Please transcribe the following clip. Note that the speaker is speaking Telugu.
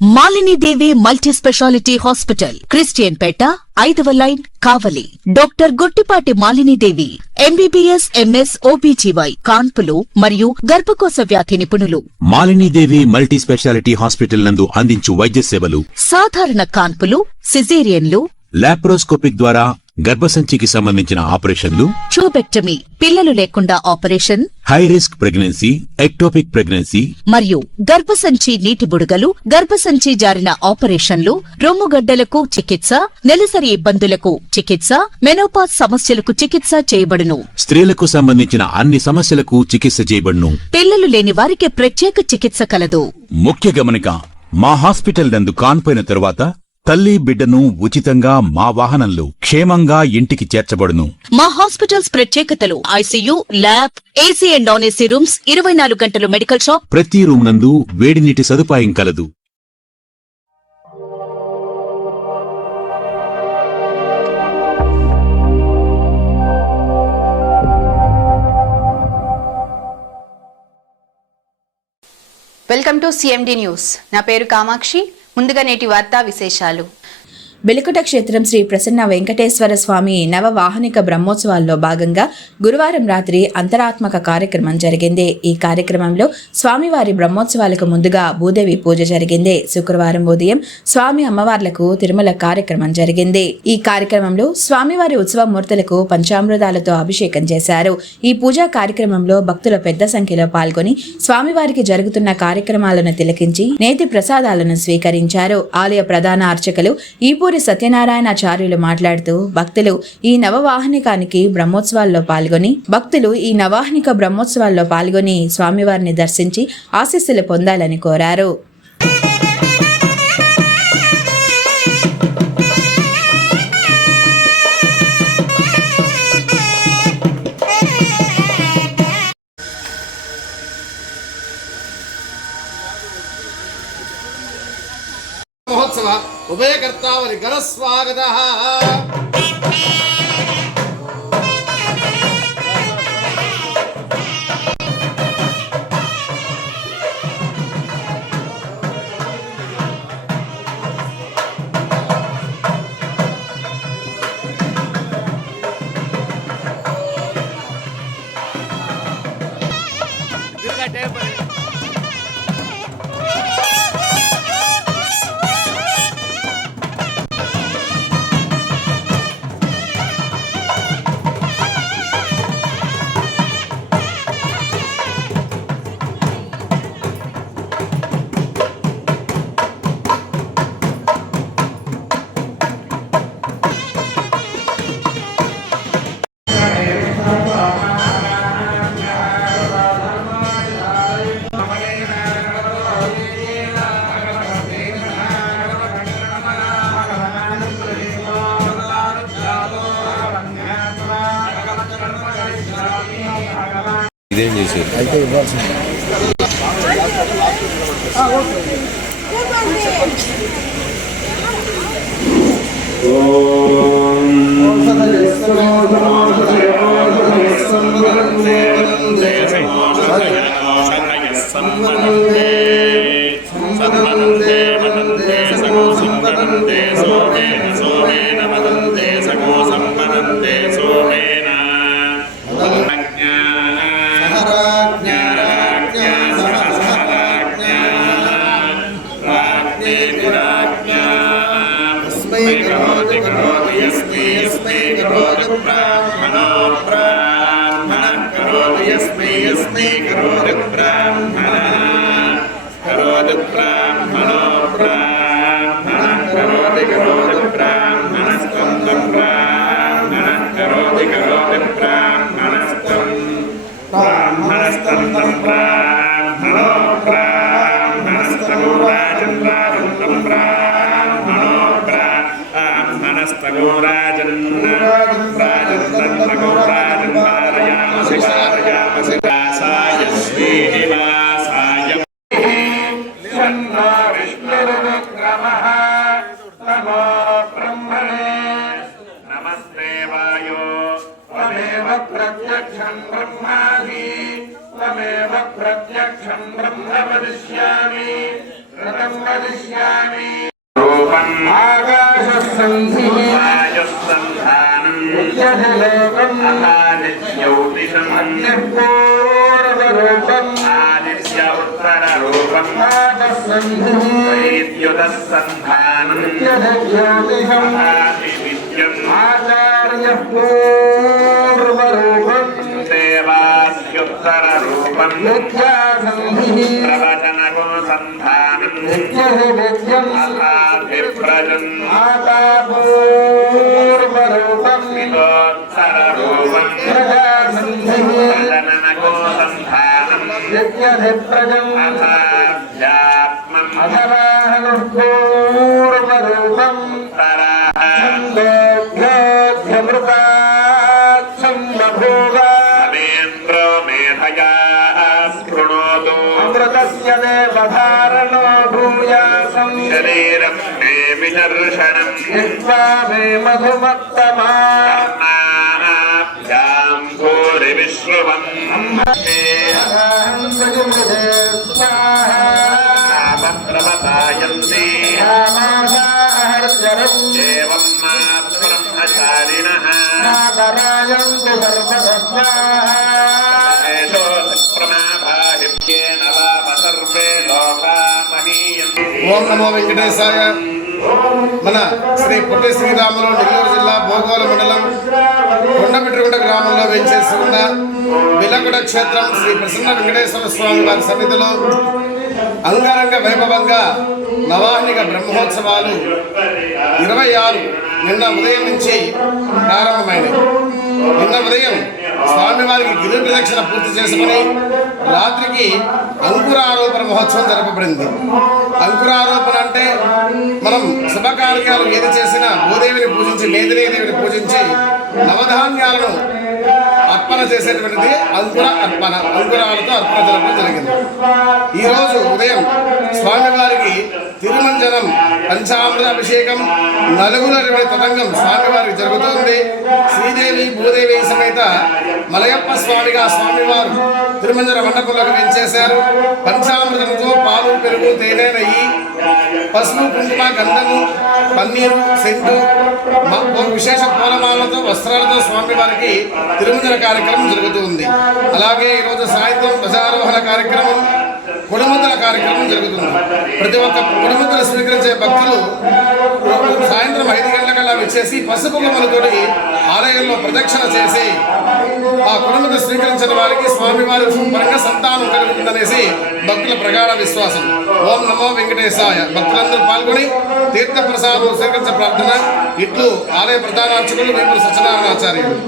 Malini Devi multi speciality hospital, Christianpet, 5వ line, Kavali. Doctor Guttipati Malinidevi, MBBS, MS, OBGY, కాన్పులు మరియు గర్భకోశ వ్యాధి నిపుణులు. మాలినీదేవి మల్టీ స్పెషాలిటీ హాస్పిటల్ నందు అందించు వైద్య సేవలు: సాధారణ కాన్పులు, సిజేరియన్లు, లాప్రోస్కోపిక్ ద్వారా గర్భసంచికి సంబంధించిన ఆపరేషన్లు, ట్యూబెక్టమీ, పిల్లలు లేకుండా operation, high risk pregnancy, ectopic pregnancy మరియు గర్భసంచి నీటి బుడగలు, గర్భసంచి జారిన ఆపరేషన్లు, రొమ్ముగడ్డలకు చికిత్స, నెలసరి ఇబ్బందులకు చికిత్స, మెనోపాజ్ సమస్యలకు చికిత్స చేయబడును. స్త్రీలకు సంబంధించిన అన్ని సమస్యలకు చికిత్స చేయబడును. పిల్లలు లేని వారికి ప్రత్యేక చికిత్స కలదు. ముఖ్య గమనిక: మా హాస్పిటల్ నందు కాన్పోయిన తరువాత తల్లి బిడ్డను ఉచితంగా మా వాహనంలో క్షేమంగా ఇంటికి చేర్చబడును. మా హాస్పిటల్స్ ప్రత్యేకతలు: ICU, lab, AC and non AC rooms, 24 గంటలు మెడికల్ షాప్, ప్రతి రూమ్ నందు వేడి నీటి సదుపాయం కలదు. Welcome to CMD news. నా పేరు కామాక్షి. ముందుగా నేటి వార్తా విశేషాలు. బెలికుట క్షేత్రం శ్రీ ప్రసన్న వెంకటేశ్వర స్వామి నవవాహనిక బ్రహ్మోత్సవాల్లో భాగంగా గురువారం రాత్రి అంతరాత్మక కార్యక్రమం జరిగింది. ఈ కార్యక్రమంలో స్వామివారి బ్రహ్మోత్సవాలకు ముందుగా భూదేవి పూజ జరిగింది. శుక్రవారం ఉదయం స్వామి అమ్మవార్లకు తిరుమల కార్యక్రమం జరిగింది. ఈ కార్యక్రమంలో స్వామివారి ఉత్సవ మూర్తులకు పంచామృతాలతో అభిషేకం చేశారు. ఈ పూజా కార్యక్రమంలో భక్తులు పెద్ద సంఖ్యలో పాల్గొని స్వామివారికి జరుగుతున్న కార్యక్రమాలను తిలకించి నేతి ప్రసాదాలను స్వీకరించారు. ఆలయ ప్రధాన అర్చకులు ఈపూరి సత్యనారాయణాచార్యులు మాట్లాడుతూ భక్తులు ఈ నవవాహనిక బ్రహ్మోత్సవాల్లో పాల్గొని స్వామివారిని దర్శించి ఆశీస్సులు పొందాలని కోరారు. మహోత్సవ ఉభయకర్తావరి ఘన స్వాగత. ఇదేం చేసేది అయితే ఇవ్వాల్సింది. प्रत्यक्षं ब्रह्म वदिष्यामि శరీరం మే విదర్శనం మే మధుమత్తమాభ్యాం భూరి విశ్రువం ప్రవతాయంతి ఏవం బ్రహ్మచారిణః ప్రమాభాహిత్యేన వామ సర్వే లోకా మహీయంతి. ఓం నమో వెంకటేశాయ. మన శ్రీ పొట్టి శ్రీరాములు నెల్లూరు జిల్లా భోగోల మండలం కొండమిట్రుగుంట గ్రామంలో వేంచేసి ఉన్న బిలకుడ క్షేత్రం శ్రీ ప్రసన్న వెంకటేశ్వర స్వామి వారి సన్నిధిలో అంగరంగ వైభవంగా నవాహనిక బ్రహ్మోత్సవాలు 26 నిన్న ఉదయం నుంచి ప్రారంభమైనవి. నిన్న ఉదయం స్వామివారికి గిరి ప్రదక్షిణ పూర్తి చేసుకుని రాత్రికి అంకురారోపణ మహోత్సవం జరపబడింది. అంకురారోపణ అంటే మనం శుభకార్యాలు ఏది చేసినా భూదేవిని పూజించి మేదినీదేవిని పూజించి నవధాన్యాలను అర్పణ చేసేటువంటిది అంకుర అర్పణ. అంకురాలతో అర్పణ జరపడం జరిగింది. ఈరోజు ఉదయం స్వామివారికి తిరుమంజనం పంచామృత అభిషేకం నలుగుల తతంగం స్వామివారికి జరుగుతుంది. శ్రీదేవి భూదేవి సమేత మలయప్ప స్వామిగా స్వామివారు తిరుమంజన మండపంలోకి వెంచేశారు. పంచామృతంతో పాలు పెరుగు తేనె నెయ్యి పసుపు కుంకుమ గంధము పన్నీరు సెంటు విశేష పూలమాలతో వస్త్రాలతో స్వామివారికి తిరుమంజన కార్యక్రమం జరుగుతుంది. అలాగే ఈరోజు సాయంత్రం ధ్వజారోహణ కార్యక్రమం కుడుముద్దల కార్యక్రమం జరుగుతుంది. ప్రతి ఒక్క కుడుముద్దలు స్వీకరించే భక్తులు సాయంత్రం 5 గంటలకల్లా వచ్చేసి పసుపు కొమ్మలతోటి ఆలయంలో ప్రదక్షిణ చేసి ఆ కుడుముద్ద స్వీకరించిన వారికి స్వామివారి పరంగా సంతానం కలుగుతుందనేసి భక్తుల ప్రగాఢ విశ్వాసం. ఓం నమో వెంకటేశాయ. భక్తులందరూ పాల్గొని తీర్థ ప్రసాదం స్వీకరించే ప్రార్థన. ఇట్లు ఆలయ ప్రధానార్చకులు వేపుల సత్యనారాయణాచార్యులు.